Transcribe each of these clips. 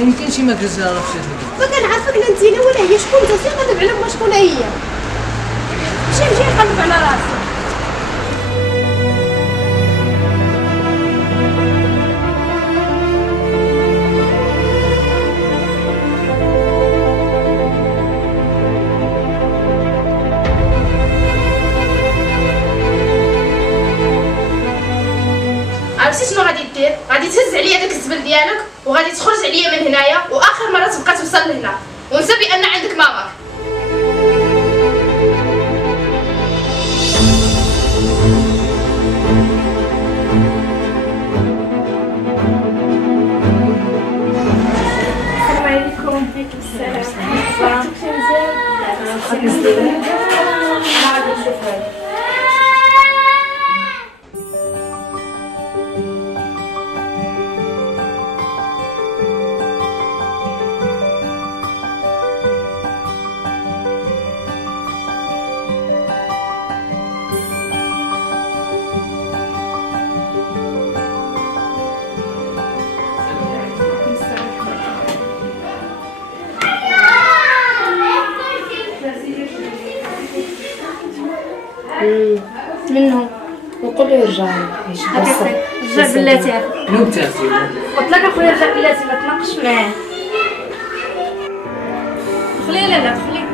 ما يمكنش ما كنعرفش هذا. ما كنعرفك لا انت ولا هي، شكون انت؟ قلب على ما شكون هي. مشي قلب على راسك. عرفتي شنو غادي دير؟ غادي تهز عليا داك الزبل ديالك وغادي تخرج عليا من هنايا، واخر مره تبقى توصل لهنا ونسى بان عندك ماغاك. السلام عليكم. وعليكم السلام. صباحك مزيان؟ غادي نشوفها. منهم وقول له يرجع رجع بلاتي. نبتسم. قلت لك اخويا رجع بلاتي، ما تناقش معاه. خليه لا خليه.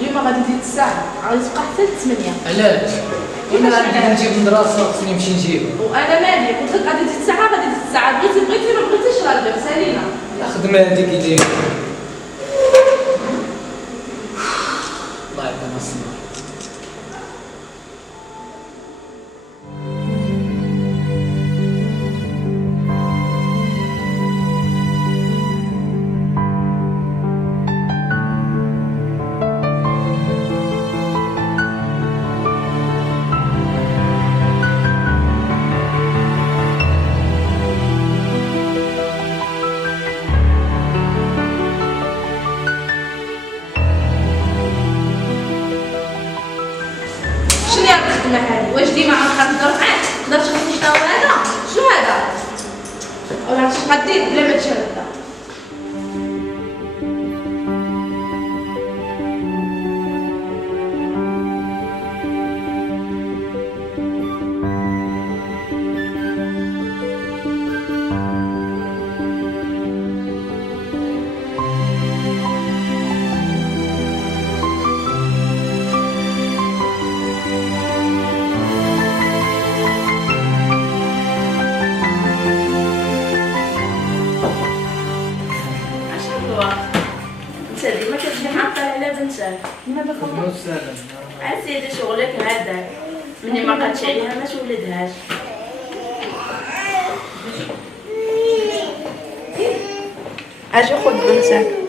اليوم غادي تزيد الساعه، غادي تبقى حتى 8. علاش؟ انا عندي نجيب المدرسه خصني نمشي نجيبها. وانا مالي، قلت لك غادي تزيد الساعه غادي تزيد الساعه، بغيتي ما بغيتيش راه دابا سالينا. الخدمه هذيك اللي الله يعطينا الصبر. شنو هي الخدمه هذه؟ واش ديما غنبقى نهضر معاك؟ تقدر تشوفني شنو هو هذا؟ شنو هذا؟ ولا عرفتي شنو غدير بلا ما تشهد. انت ديما كتجي معطل على بنتك. اسيدي شغلك هذاك، مني ما قادش عليها ما تولدهاش. اجي خذ بنتك.